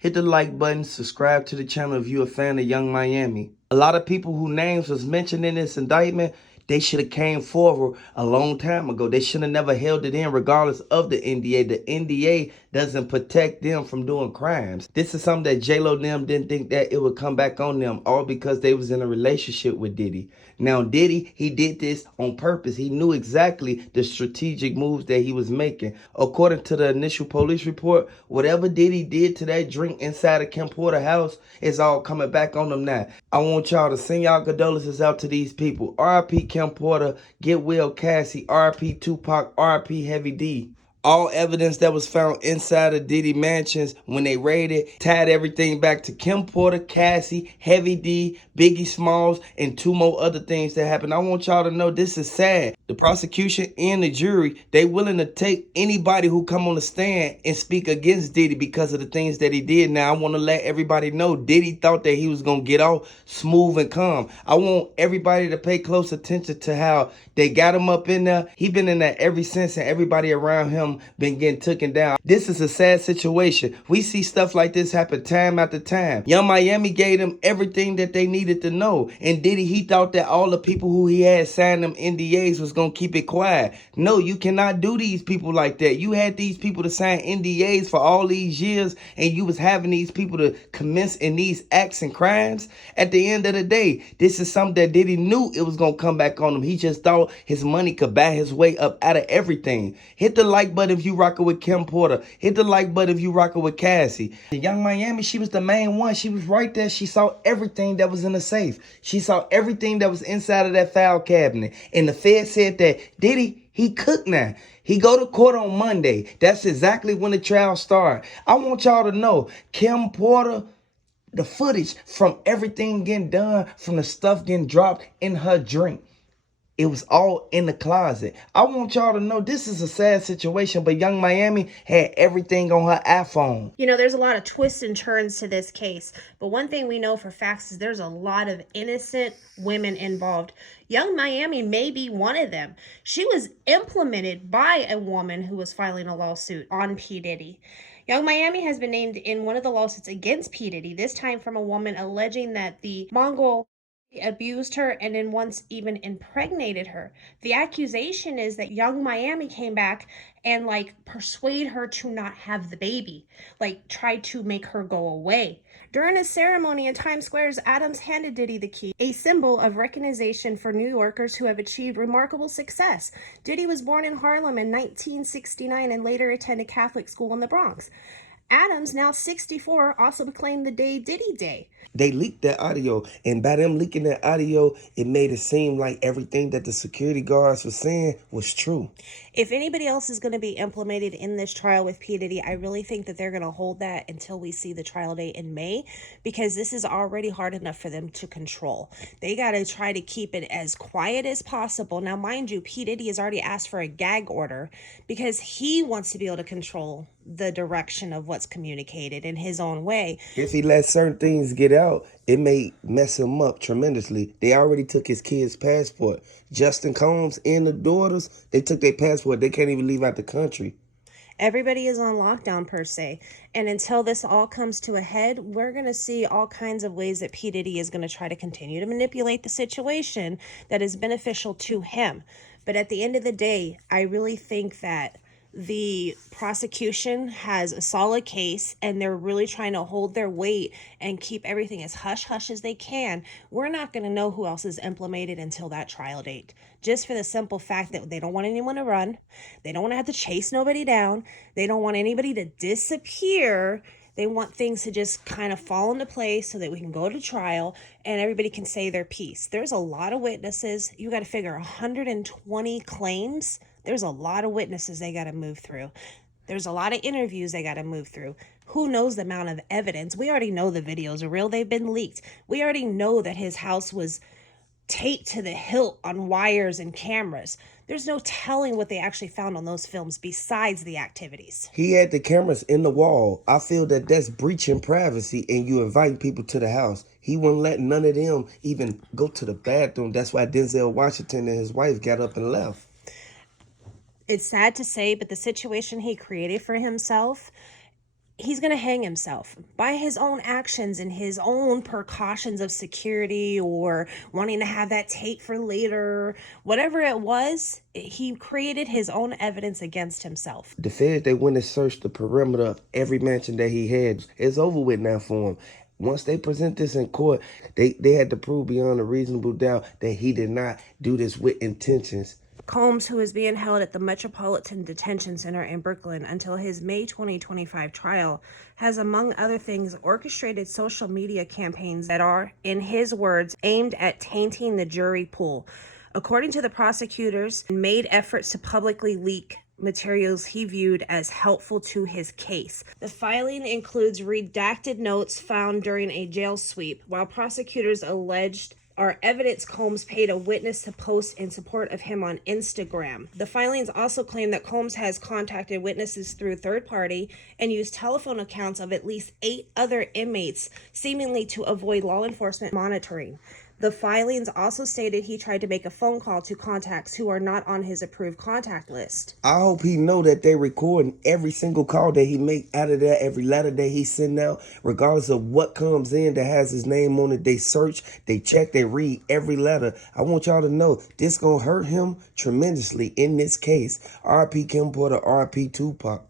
Hit the like button, subscribe to the channel if you're a fan of Young Miami. A lot of people whose names was mentioned in this indictment, they should have came forward a long time ago. They should have never held it in regardless of the NDA. The NDA doesn't protect them from doing crimes. This is something that J-Lo and them didn't think that it would come back on them, all because they was in a relationship with Diddy. Now Diddy, he did this on purpose. He knew exactly the strategic moves that he was making. According to the initial police report, whatever Diddy did to that drink inside of Kim Porter's house is all coming back on him now. I want y'all to send y'all condolences out to these people. R.I.P. Kim Porter, Get Will Cassie, R.I.P. Tupac, R.I.P. Heavy D. All evidence that was found inside of Diddy mansions when they raided tied everything back to Kim Porter, Cassie, Heavy D, Biggie Smalls, and two more other things that happened. I want y'all to know this is sad. The prosecution and the jury, they willing to take anybody who come on the stand and speak against Diddy because of the things that he did. Now, I want to let everybody know Diddy thought that he was going to get off smooth and calm. I want everybody to pay close attention to how they got him up in there. He been in there ever since, and everybody around him been getting taken down. This is a sad situation. We see stuff like this happen time after time. Young Miami gave them everything that they needed to know. And Diddy, he thought that all the people who he had signed them NDAs was going to keep it quiet. No, you cannot do these people like that. You had these people to sign NDAs for all these years, and you was having these people to commence in these acts and crimes. At the end of the day, this is something that Diddy knew it was going to come back on him. He just thought his money could buy his way up out of everything. Hit the like button if you rockin' with Kim Porter. Hit the like button if you rockin' with Cassie. The Young Miami, she was the main one. She was right there. She saw everything that was in the safe. She saw everything that was inside of that file cabinet. And the Fed said that Diddy, he cooked now. He go to court on Monday. That's exactly when the trial start. I want y'all to know, Kim Porter, the footage from everything getting done, from the stuff getting dropped in her drink, it was all in the closet. I want y'all to know this is a sad situation, but Young Miami had everything on her iPhone. You know, there's a lot of twists and turns to this case, but one thing we know for facts is there's a lot of innocent women involved. Young Miami may be one of them. She was implemented by a woman who was filing a lawsuit on P. Diddy. Young Miami has been named in one of the lawsuits against P. Diddy, this time from a woman alleging that the Mongol abused her and then once even impregnated her. The accusation is that Young Miami came back and persuade her to not have the baby, tried to make her go away. During a ceremony in Times Square, Adams handed Diddy the key, a symbol of recognition for New Yorkers who have achieved remarkable success. Diddy was born in Harlem in 1969 and later attended Catholic school in the Bronx. Adams, now 64, also proclaimed the day Diddy Day. They leaked that audio, and by them leaking that audio, it made it seem like everything that the security guards were saying was true. If anybody else is going to be implemented in this trial with P. Diddy, I really think that they're going to hold that until we see the trial date in May, because this is already hard enough for them to control. They got to try to keep it as quiet as possible. Now, mind you, P. Diddy has already asked for a gag order because he wants to be able to control the direction of what's communicated in his own way. If he lets certain things get out, it may mess him up tremendously. They already took his kid's passport. Justin Combs and the daughters, they took their passport. They can't even leave out the country. Everybody is on lockdown per se. And until this all comes to a head, we're going to see all kinds of ways that P. Diddy is going to try to continue to manipulate the situation that is beneficial to him. But at the end of the day, I really think that the prosecution has a solid case and they're really trying to hold their weight and keep everything as hush-hush as they can. We're not going to know who else is implemented until that trial date, just for the simple fact that they don't want anyone to run. They don't want to have to chase nobody down. They don't want anybody to disappear. They want things to just kind of fall into place so that we can go to trial and everybody can say their piece. There's a lot of witnesses. You got to figure 120 claims. There's a lot of witnesses they got to move through. There's a lot of interviews they got to move through. Who knows the amount of evidence? We already know the videos are real. They've been leaked. We already know that his house was taped to the hilt on wires and cameras. There's no telling what they actually found on those films besides the activities. He had the cameras in the wall. I feel that that's breaching privacy and you inviting people to the house. He wouldn't let none of them even go to the bathroom. That's why Denzel Washington and his wife got up and left. It's sad to say, but the situation he created for himself, he's going to hang himself by his own actions and his own precautions of security, or wanting to have that tape for later. Whatever it was, he created his own evidence against himself. The feds, they went and searched the perimeter of every mansion that he had. It's over with now for him. Once they present this in court, they had to prove beyond a reasonable doubt that he did not do this with intentions. Combs, who is being held at the Metropolitan Detention Center in Brooklyn until his May 2025 trial, has, among other things, orchestrated social media campaigns that are, in his words, aimed at tainting the jury pool. According to the prosecutors, made efforts to publicly leak materials he viewed as helpful to his case. The filing includes redacted notes found during a jail sweep, while prosecutors alleged are evidence Combs paid a witness to post in support of him on Instagram. The filings also claim that Combs has contacted witnesses through third party and used telephone accounts of at least 8 other inmates, seemingly to avoid law enforcement monitoring. The filings also stated he tried to make a phone call to contacts who are not on his approved contact list. I hope he know that they recording every single call that he make out of that, every letter that he send out, regardless of what comes in that has his name on it. They search, they check, they read every letter. I want y'all to know this gonna hurt him tremendously in this case. R.P. Kim Porter, R.P. Tupac.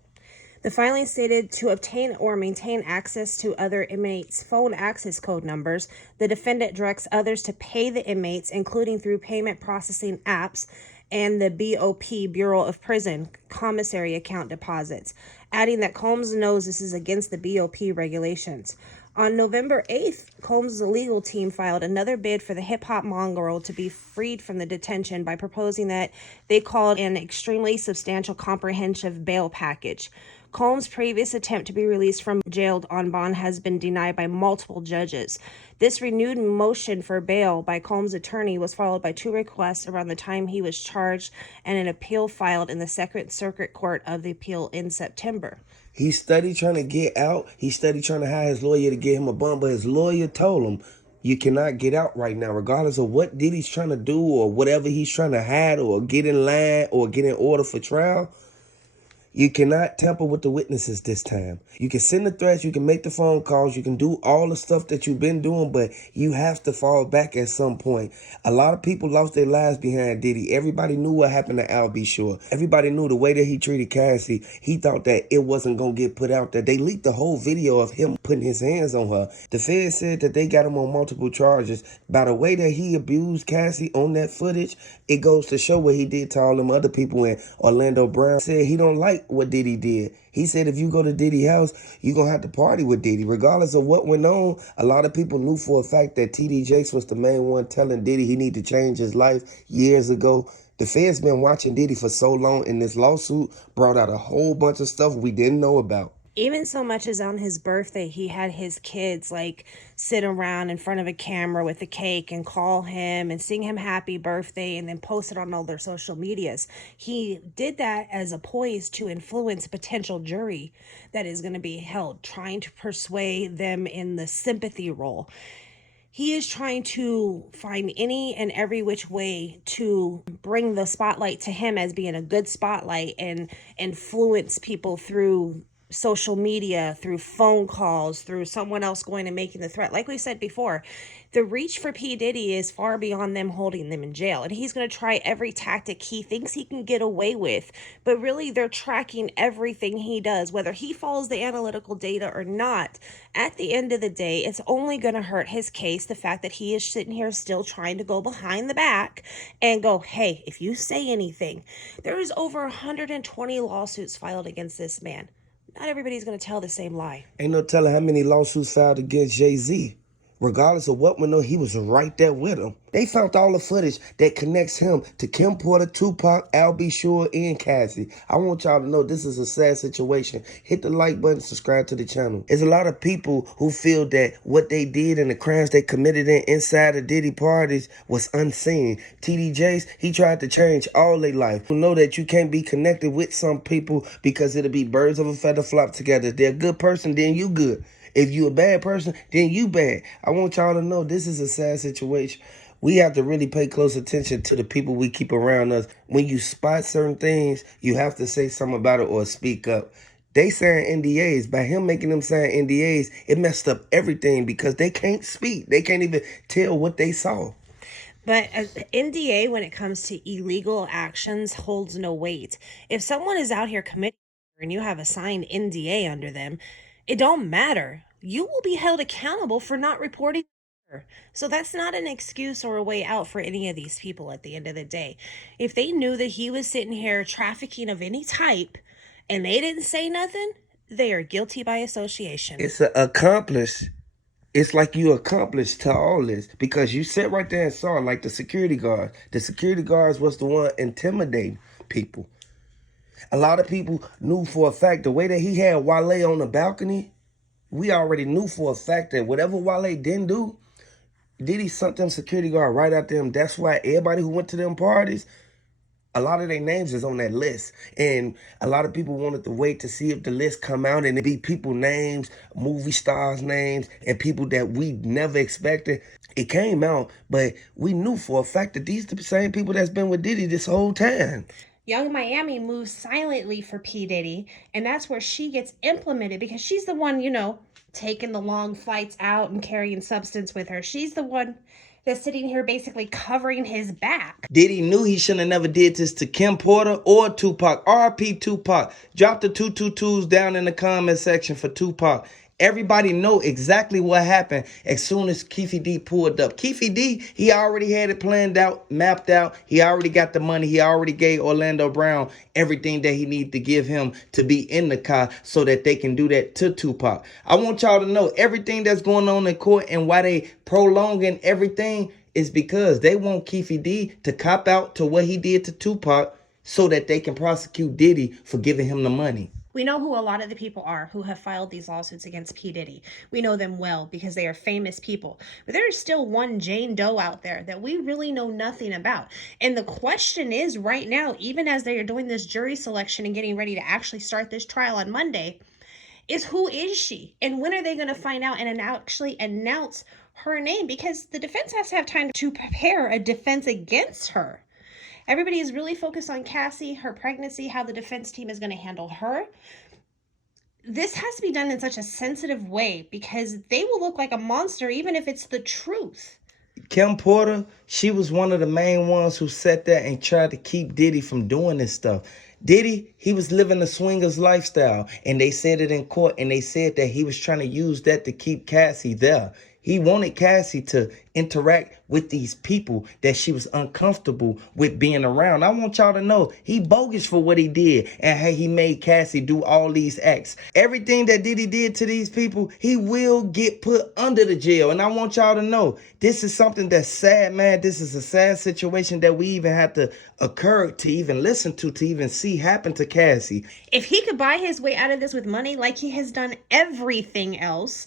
The filing stated to obtain or maintain access to other inmates' phone access code numbers, the defendant directs others to pay the inmates, including through payment processing apps and the BOP, Bureau of Prison, commissary account deposits, adding that Combs knows this is against the BOP regulations. On November 8th, Combs' legal team filed another bid for the hip-hop mongrel to be freed from the detention by proposing that they called an extremely substantial comprehensive bail package. Combs' previous attempt to be released from jail on bond has been denied by multiple judges. This renewed motion for bail by Combs' attorney was followed by 2 requests around the time he was charged and an appeal filed in the Second Circuit Court of the Appeal in September. He studied trying to get out. He studied trying to hire his lawyer to get him a bond, but his lawyer told him, you cannot get out right now, regardless of what Diddy's trying to do or whatever he's trying to hide or get in line or get in order for trial. You cannot tamper with the witnesses this time. You can send the threats, you can make the phone calls, you can do all the stuff that you've been doing, but you have to fall back at some point. A lot of people lost their lives behind Diddy. Everybody knew what happened to Al B. Shore. Everybody knew the way that he treated Cassie. He thought that it wasn't going to get put out there. They leaked the whole video of him putting his hands on her. The Fed said that they got him on multiple charges. By the way that he abused Cassie on that footage, it goes to show what he did to all them other people. And Orlando Brown said he don't like what Diddy did. He said if you go to Diddy's house, you're going to have to party with Diddy. Regardless of what went on, a lot of people knew for a fact that T.D. Jakes was the main one telling Diddy he need to change his life years ago. The Fed's been watching Diddy for so long, and this lawsuit brought out a whole bunch of stuff we didn't know about. Even so much as on his birthday, he had his kids sit around in front of a camera with a cake and call him and sing him happy birthday and then post it on all their social medias. He did that as a poise to influence a potential jury that is going to be held, trying to persuade them in the sympathy role. He is trying to find any and every which way to bring the spotlight to him as being a good spotlight and influence people through social media, through phone calls, through someone else going and making the threat. Like we said before, the reach for P. Diddy is far beyond them holding them in jail. And he's going to try every tactic he thinks he can get away with. But really, they're tracking everything he does, whether he follows the analytical data or not. At the end of the day, it's only going to hurt his case, the fact that he is sitting here still trying to go behind the back and go, hey, if you say anything, there is over 120 lawsuits filed against this man. Not everybody's going to tell the same lie. Ain't no telling how many lawsuits filed against Jay-Z. Regardless of what went on, he was right there with him. They found all the footage that connects him to Kim Porter, Tupac, Al B. Shore, and Cassie. I want y'all to know this is a sad situation. Hit the like button, subscribe to the channel. There's a lot of people who feel that what they did and the crimes they committed inside the Diddy parties was unseen. T.D. Jakes, he tried to change all their life. You know that you can't be connected with some people because it'll be birds of a feather flock together. If they're a good person, then you good. If you a bad person, then you bad. I want y'all to know this is a sad situation. We have to really pay close attention to the people we keep around us. When you spot certain things, you have to say something about it or speak up. They signed NDAs. By him making them sign NDAs, it messed up everything because they can't speak. They can't even tell what they saw. But NDA, when it comes to illegal actions, holds no weight. If someone is out here committing and you have a signed NDA under them, it don't matter. You will be held accountable for not reporting. So that's not an excuse or a way out for any of these people at the end of the day. If they knew that he was sitting here trafficking of any type and they didn't say nothing, they are guilty by association. It's an accomplice. It's like you accomplished to all this because you sat right there and saw like the security guards. The security guards was the one intimidating people. A lot of people knew for a fact the way that he had Wale on the balcony, we already knew for a fact that whatever Wale didn't do, Diddy sent them security guard right after him. That's why everybody who went to them parties, a lot of their names is on that list. And a lot of people wanted to wait to see if the list come out and it be people names, movie stars names, and people that we never expected. It came out, but we knew for a fact that these the same people that's been with Diddy this whole time. Young Miami moves silently for P. Diddy, and that's where she gets implemented because she's the one, taking the long flights out and carrying substance with her. She's the one that's sitting here basically covering his back. Diddy knew he shouldn't have never did this to Kim Porter or Tupac. RP Tupac. Drop the 222s down in the comment section for Tupac. Everybody know exactly what happened as soon as Keefe D pulled up. Keefe D, he already had it planned out, mapped out. He already got the money. He already gave Orlando Brown everything that he needed to give him to be in the car so that they can do that to Tupac. I want y'all to know everything that's going on in court and why they prolonging everything is because they want Keefe D to cop out to what he did to Tupac so that they can prosecute Diddy for giving him the money. We know who a lot of the people are who have filed these lawsuits against P. Diddy. We know them well because they are famous people. But there is still one Jane Doe out there that we really know nothing about. And the question is right now, even as they are doing this jury selection and getting ready to actually start this trial on Monday, is who is she? And when are they going to find out and actually announce her name? Because the defense has to have time to prepare a defense against her. Everybody is really focused on Cassie, her pregnancy, how the defense team is going to handle her. This has to be done in such a sensitive way because they will look like a monster even if it's the truth. Kim Porter, she was one of the main ones who sat there and tried to keep Diddy from doing this stuff. Diddy, he was living a swingers lifestyle, and they said it in court, and they said that he was trying to use that to keep Cassie there. He wanted Cassie to interact with these people that she was uncomfortable with being around. I want y'all to know he bogus for what he did and how he made Cassie do all these acts. Everything that Diddy did to these people, he will get put under the jail. And I want y'all to know this is something that's sad, man. This is a sad situation that we even have to occur to even listen to even see happen to Cassie. If he could buy his way out of this with money like he has done everything else,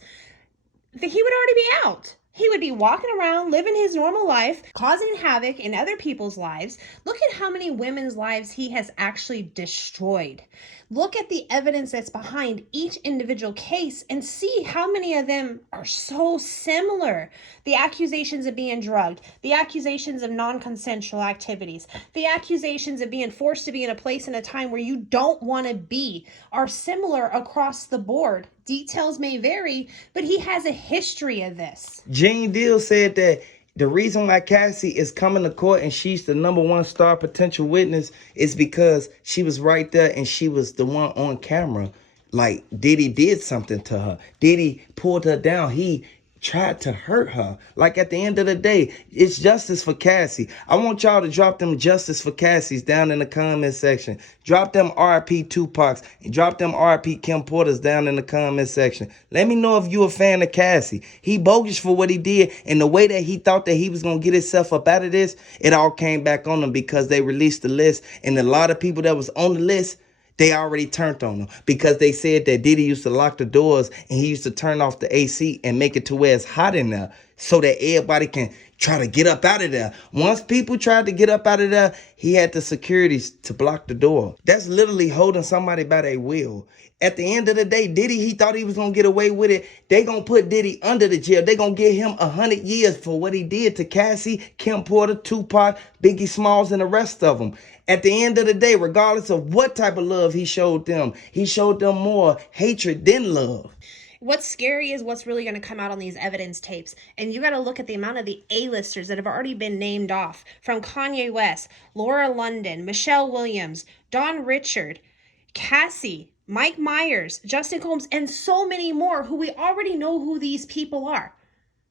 he would already be out. He would be walking around, living his normal life, causing havoc in other people's lives. Look at how many women's lives he has actually destroyed. Look at the evidence that's behind each individual case and see how many of them are so similar. The accusations of being drugged, the accusations of non-consensual activities, the accusations of being forced to be in a place and a time where you don't want to be are similar across the board. Details may vary, but he has a history of this. Gene Deal said that the reason why Cassie is coming to court and she's the #1 star potential witness is because she was right there and she was the one on camera. Like Diddy did something to her. Diddy pulled her down. He tried to hurt her. Like at the end of the day, it's justice for Cassie. I want y'all to drop them justice for Cassie's down in the comment section. Drop them RP Tupacs and drop them RP Kim Porters down in the comment section. Let me know if you a fan of Cassie. He bogus for what he did, and the way that he thought that he was going to get himself up out of this, it all came back on him because they released the list, and a lot of people that was on the list, they already turned on him because they said that Diddy used to lock the doors and he used to turn off the AC and make it to where it's hot in there. so that everybody can try to get up out of there. Once people tried to get up out of there, he had the securities to block the door. That's literally holding somebody by their will. At the end of the day, Diddy, he thought he was going to get away with it. They going to put Diddy under the jail. They going to give him 100 years for what he did to Cassie, Kim Porter, Tupac, Biggie Smalls, and the rest of them. At the end of the day, regardless of what type of love he showed them more hatred than love. What's scary is what's really going to come out on these evidence tapes. And you got to look at the amount of the A-listers that have already been named off. From Kanye West, Laura London, Michelle Williams, Don Richard, Cassie, Mike Myers, Justin Combs, and so many more who we already know who these people are.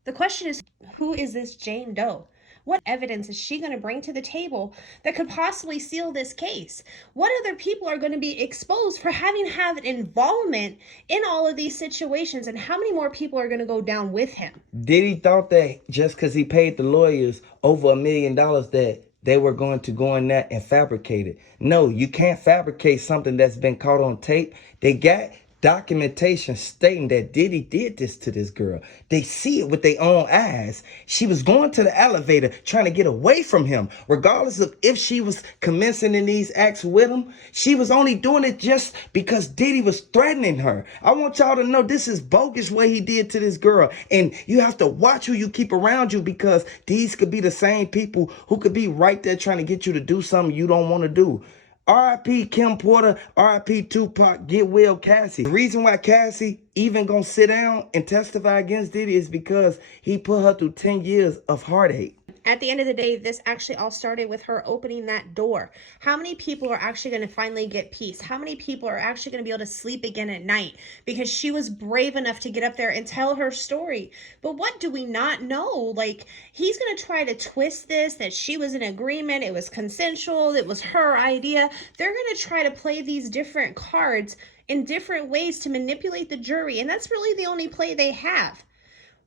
The question is, who is this Jane Doe? What evidence is she going to bring to the table that could possibly seal this case? What other people are going to be exposed for having had involvement in all of these situations? And how many more people are going to go down with him? Diddy thought that just because he paid the lawyers over $1 million that they were going to go in there and fabricate it. No, you can't fabricate something that's been caught on tape. They got documentation stating that Diddy did this to this girl. They see it with their own eyes. She was going to the elevator trying to get away from him. Regardless of if she was commencing in these acts with him, she was only doing it just because Diddy was threatening her. I want y'all to know this is bogus what he did to this girl. And you have to watch who you keep around you, because these could be the same people who could be right there trying to get you to do something you don't want to do. R.I.P. Kim Porter, R.I.P. Tupac, get well Cassie. The reason why Cassie even gonna sit down and testify against Diddy is because he put her through 10 years of heartache. At the end of the day, this actually all started with her opening that door. How many people are actually going to finally get peace? How many people are actually going to be able to sleep again at night because she was brave enough to get up there and tell her story? But what do we not know? Like, he's going to try to twist this, that she was in agreement, it was consensual, it was her idea. They're going to try to play these different cards in different ways to manipulate the jury, and that's really the only play they have.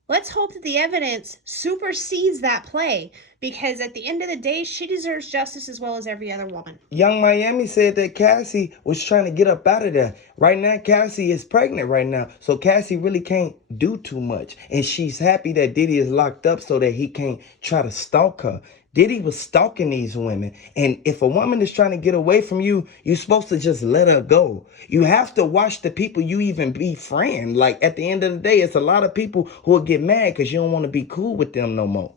Let's hope that the evidence supersedes that play, because at the end of the day, she deserves justice as well as every other woman. Young Miami said that Cassie was trying to get up out of there. Right now, Cassie is pregnant right now, so Cassie really can't do too much. And she's happy that Diddy is locked up so that he can't try to stalk her. Diddy was stalking these women. And if a woman is trying to get away from you, you're supposed to just let her go. You have to watch the people you even befriend. Like, at the end of the day, it's a lot of people who will get mad because you don't want to be cool with them no more.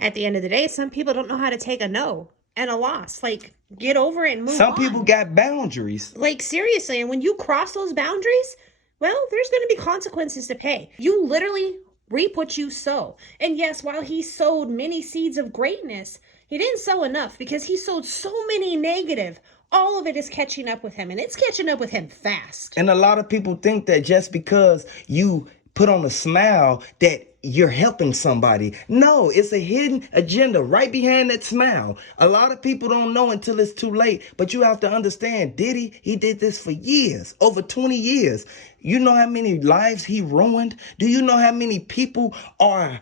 At the end of the day, some people don't know how to take a no and a loss. Like, get over it and move on. Some people got boundaries. Like, seriously, and when you cross those boundaries, well, there's going to be consequences to pay. You literally reap what you sow. And yes, while he sowed many seeds of greatness, he didn't sow enough, because he sowed so many negative. All of it is catching up with him, and it's catching up with him fast. And a lot of people think that just because you put on a smile that you're helping somebody. No, it's a hidden agenda right behind that smile. A lot of people don't know until it's too late, but you have to understand, Diddy, he did this for years, over 20 years. You know how many lives he ruined? Do you know how many people are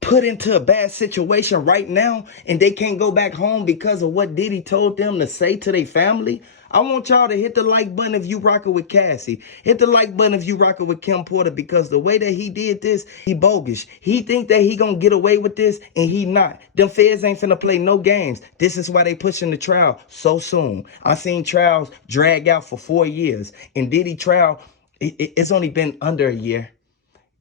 put into a bad situation right now and they can't go back home because of what Diddy told them to say to their family? I want y'all to hit the like button if you rockin' with Cassie. Hit the like button if you rockin' with Kim Porter, because the way that he did this, he bogus. He think that he gonna get away with this, and he not. Them feds ain't finna play no games. This is why they pushing the trial so soon. I seen trials drag out for 4 years. And Diddy trial, it's only been under a year.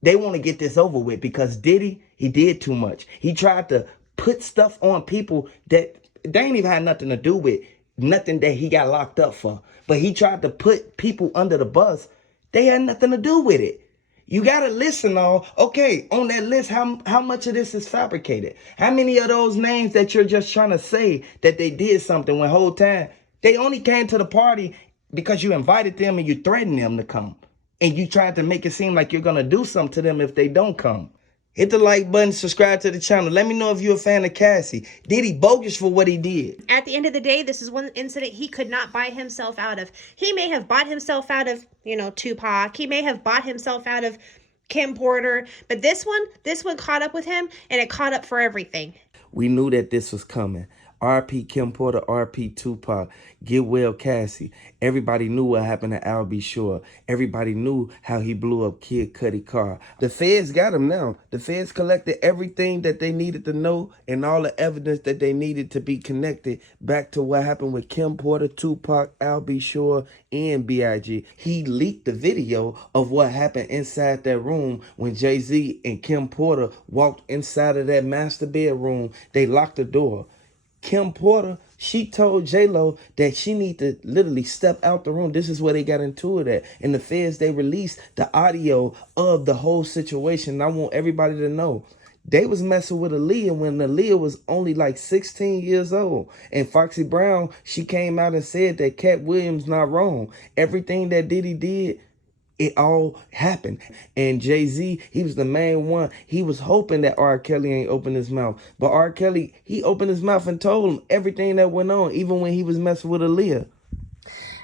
They want to get this over with because Diddy, he did too much. He tried to put stuff on people that they ain't even had nothing to do with, nothing that he got locked up for. But he tried to put people under the bus. They had nothing to do with it. You got to listen on, okay, on that list, how much of this is fabricated? How many of those names that you're just trying to say that they did something when whole time they only came to the party because you invited them and you threatened them to come? And you tried to make it seem like you're going to do something to them if they don't come. Hit the like button, subscribe to the channel. Let me know if you're a fan of Cassie. Diddy bogus for what he did. At the end of the day, this is one incident he could not buy himself out of. He may have bought himself out of, Tupac. He may have bought himself out of Kim Porter. But this one caught up with him, and it caught up for everything. We knew that this was coming. RP Kim Porter, RP Tupac, Get Well Cassie. Everybody knew what happened to Al B. Shore. Everybody knew how he blew up Kid Cudi car. The feds got him now. The feds collected everything that they needed to know and all the evidence that they needed to be connected back to what happened with Kim Porter, Tupac, Al B. Shore, and B.I.G. He leaked the video of what happened inside that room when Jay-Z and Kim Porter walked inside of that master bedroom. They locked the door. Kim Porter, she told J-Lo that she need to literally step out the room. This is where they got into it at. And the feds, they released the audio of the whole situation. And I want everybody to know, they was messing with Aaliyah when Aaliyah was only like 16 years old. And Foxy Brown, she came out and said that Cat Williams not wrong. Everything that Diddy did, it all happened. And Jay-Z, he was the main one. He was hoping that R. Kelly ain't opened his mouth. But R. Kelly, he opened his mouth and told him everything that went on, even when he was messing with Aaliyah.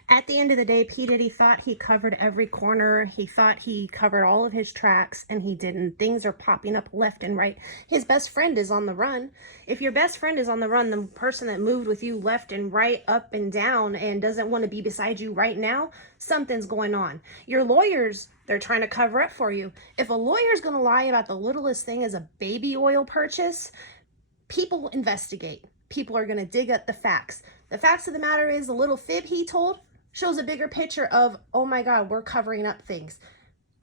At the end of the day, P. Diddy thought he covered every corner. He thought he covered all of his tracks, and he didn't. Things are popping up left and right. His best friend is on the run. If your best friend is on the run, the person that moved with you left and right, up and down, and doesn't want to be beside you right now, something's going on. Your lawyers, they're trying to cover up for you. If a lawyer's going to lie about the littlest thing as a baby oil purchase, people investigate. People are going to dig up the facts. The facts of the matter is the little fib he told shows a bigger picture of, oh my God, we're covering up things.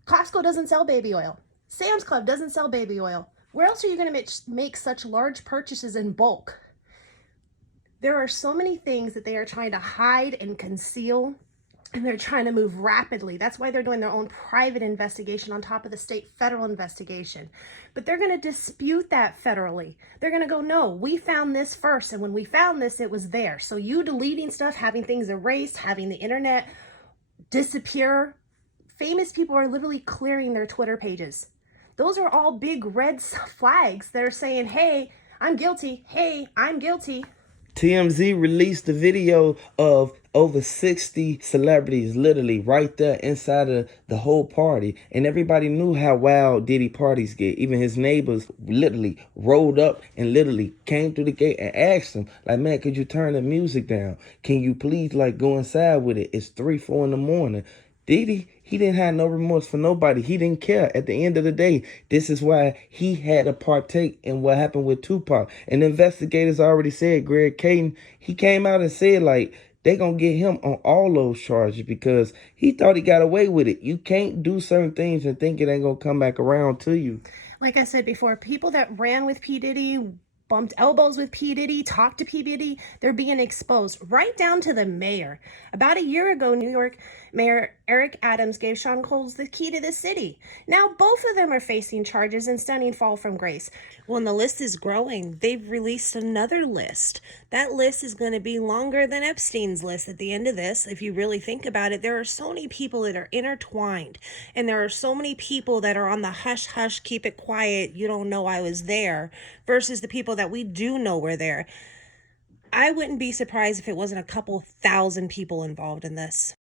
Costco doesn't sell baby oil. Sam's Club doesn't sell baby oil. Where else are you going to make such large purchases in bulk? There are so many things that they are trying to hide and conceal, and they're trying to move rapidly. That's why they're doing their own private investigation on top of the state federal investigation. But they're going to dispute that federally. They're going to go, no, we found this first. And when we found this, it was there. So you deleting stuff, having things erased, having the internet disappear. Famous people are literally clearing their Twitter pages. Those are all big red flags that are saying, hey, I'm guilty. Hey, I'm guilty. TMZ released the video of over 60 celebrities literally right there inside of the whole party. And everybody knew how wild Diddy parties get. Even his neighbors literally rolled up and literally came through the gate and asked him, like, man, could you turn the music down? Can you please, like, go inside with it? It's 3, 4 in the morning. Diddy, he didn't have no remorse for nobody. He didn't care. At the end of the day, this is why he had to partake in what happened with Tupac. And investigators already said, Greg Caden, he came out and said, like, they gonna get him on all those charges because he thought he got away with it. You can't do certain things and think it ain't gonna come back around to you. Like I said before, people that ran with P. Diddy, bumped elbows with P. Diddy, talked to P. Diddy, they're being exposed right down to the mayor. About a year ago, New York Mayor Eric Adams gave Sean Coles the key to the city. Now both of them are facing charges and stunning fall from grace. Well, and the list is growing. They've released another list. That list is going to be longer than Epstein's list at the end of this. If you really think about it, there are so many people that are intertwined, and there are so many people that are on the hush hush, keep it quiet, you don't know I was there, versus the people that we do know were there. I wouldn't be surprised if it wasn't a couple thousand people involved in this.